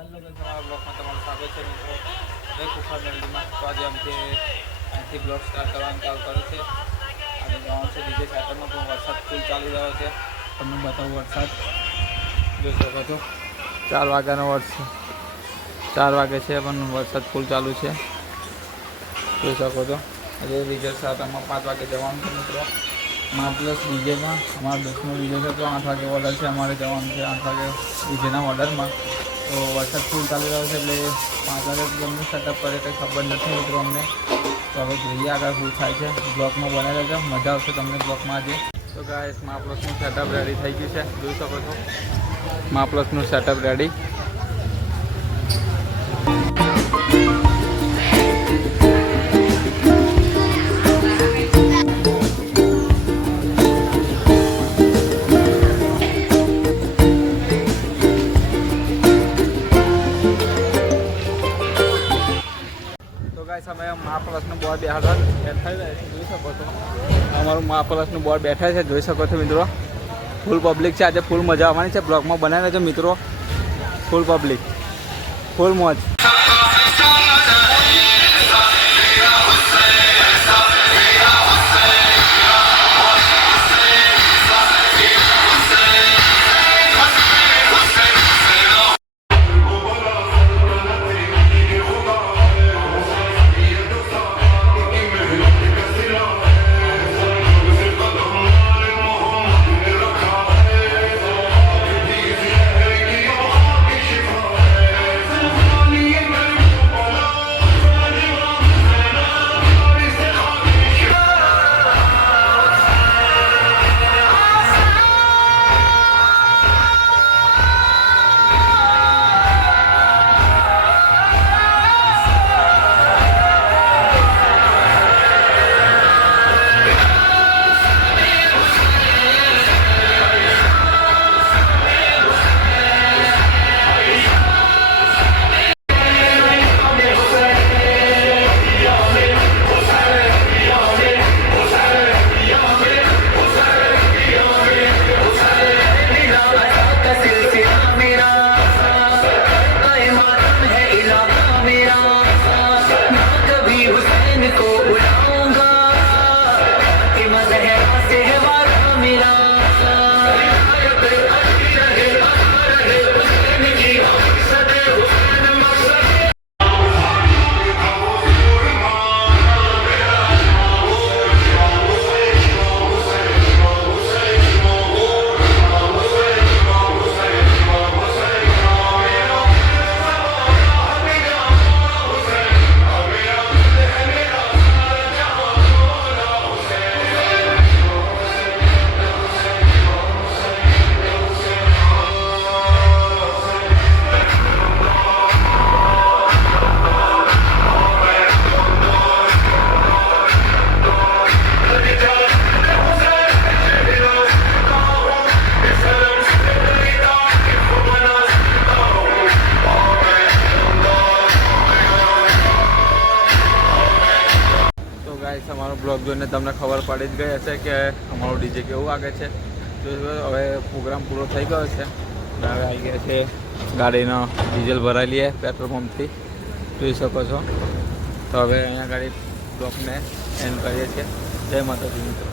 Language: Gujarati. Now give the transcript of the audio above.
હેલો ગાઈસ, અમારા બ્લોગમાં તમારું સ્વાગત છે મિત્રો. જય કુફા મેલડીમાં. તો આજે અમથી અહીંથી બ્લોગ સ્ટાર્ટ કરવાનું ચાલુ કર્યું છે અને જવાનું છે ડીજે સેટરમાં. પણ વરસાદ ફૂલ ચાલી રહ્યો છે. તમને બતાવું વરસાદ જોઈ શકો છો. 4 વાગ્યાનો વરસાદ, 4 વાગે છે પણ વરસાદ ફૂલ ચાલુ છે જોઈ શકો છો. આજે ડીજે સેટરમાં 5 વાગે જવાનું છે મિત્રો. માં પ્લસ ડીજેમાં અમારા 10નો ડીજે છે તો 8 વાગે ઓર્ડર છે. અમારે જવાનું છે 8 વાગે ડીજેના ઓર્ડરમાં. તો વરસાદ ફૂલ ચાલી રહ્યો છે એટલે 5 વાગે ગમનું સેટઅપ કરે કંઈ ખબર નથી મિત્રો અમને. તો હવે જોઈએ આગળ શું થાય છે. બ્લોગમાં બનાવી રહેજો, મજા આવશે તમને બ્લોગમાં આજે. તો ગાઈસ, માં પ્લસનું સેટઅપ રેડી થઈ ગયું છે જોઈ શકો છો. માં પ્લસનું સેટઅપ રેડી. અમે મા પ્લસનું બોર્ડ બેઠા થઈ જાય છે જોઈ શકો છો. અમારું મા પ્લસનું બોર્ડ બેઠા છે જોઈ શકો છો મિત્રો. ફૂલ પબ્લિક છે આજે, ફૂલ મજા આવવાની છે. બ્લોગમાં બનાવી લેજો મિત્રો. ફૂલ પબ્લિક, ફૂલ મોજ. અમારો બ્લોગ જોઈને તમને ખબર પડી જ ગઈ હશે કે અમારું ડીજે કેવું વાગે છે. તો હવે પ્રોગ્રામ પૂરો થઈ ગયો છે. હવે આવી ગયા છે ગાડીનો ડીઝલ ભરાઈ લઈએ પેટ્રોલ પંપથી જોઈ શકો છો. તો હવે અહીંયા ગાડી બ્લોગને એન્ડ કરીએ છીએ. જય માતાજી મિત્રો.